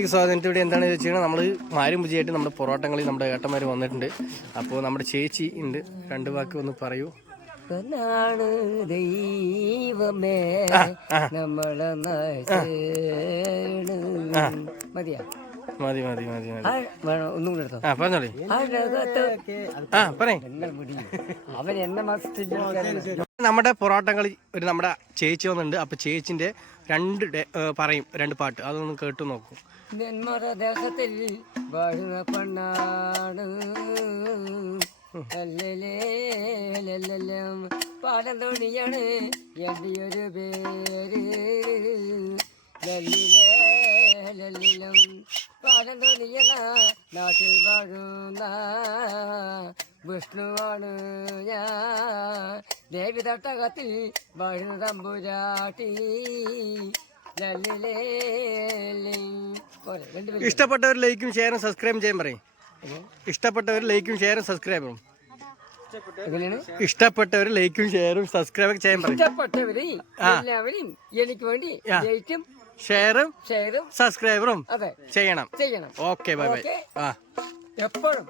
ഈ സ്വാതന്ത്ര്യം ഇവിടെ എന്താണെന്ന് വെച്ച് കഴിഞ്ഞാൽ നമ്മൾ മാരും പൂജയായിട്ട് നമ്മുടെ പൊറോട്ടങ്ങളിൽ നമ്മുടെ ഏട്ടന്മാർ വന്നിട്ടുണ്ട്. അപ്പോൾ നമ്മുടെ ചേച്ചി ഉണ്ട് രണ്ട് വാക്ക് ഒന്ന് പറയൂ. ദൈവമേ നമ്മളെ. മതിയാ? മതി മതി മതി മതി. ആ, വേണോ? ഒന്നും കൂടെ എടുത്തോ? ആ പറഞ്ഞോളി. ആ പറയും. അവൻ എന്നെ നമ്മുടെ പൊറോട്ടങ്ങളിൽ ഒരു നമ്മുടെ ചേച്ചി വന്നിട്ടുണ്ട്. അപ്പൊ ചേച്ചിന്റെ രണ്ട് പറയും രണ്ട് പാട്ട്. അതൊന്ന് കേട്ടു നോക്കും. ദേശത്തിൽ വാഴുന്ന പെണ്ണാണ്. പാടം തോണിയാണ് എന്റെ ഒരു പേര്. ലല്ലിലം പാടം തോണിയല നാട്ടിൽ വാഴുന്ന വിഷ്ണുവാണ് ഞാൻ. ദേവി തട്ടകത്തിൽ വാഴുന്ന തമ്പുരാട്ടി. ഇഷ്ടപ്പെട്ടവർ ലൈക്കും ഷെയറും സബ്സ്ക്രൈബും ചെയ്യാൻ പറയും. ഇഷ്ടപ്പെട്ടവർ ലൈക്കും ഷെയറും സബ്സ്ക്രൈബും. ഇഷ്ടപ്പെട്ടവർ ലൈക്കും ഷെയറും സബ്സ്ക്രൈബും ചെയ്യാൻ പറയും. ഇഷ്ടപ്പെട്ടവരെയും എല്ലാവരെയും എനിക്ക് വേണ്ടി ലൈക്കും ഷെയറും ഷെയറും സബ്സ്ക്രൈബറും ചെയ്യണം. ചെയ്യണം. Okay bye bye. ആ. എപ്പോഴും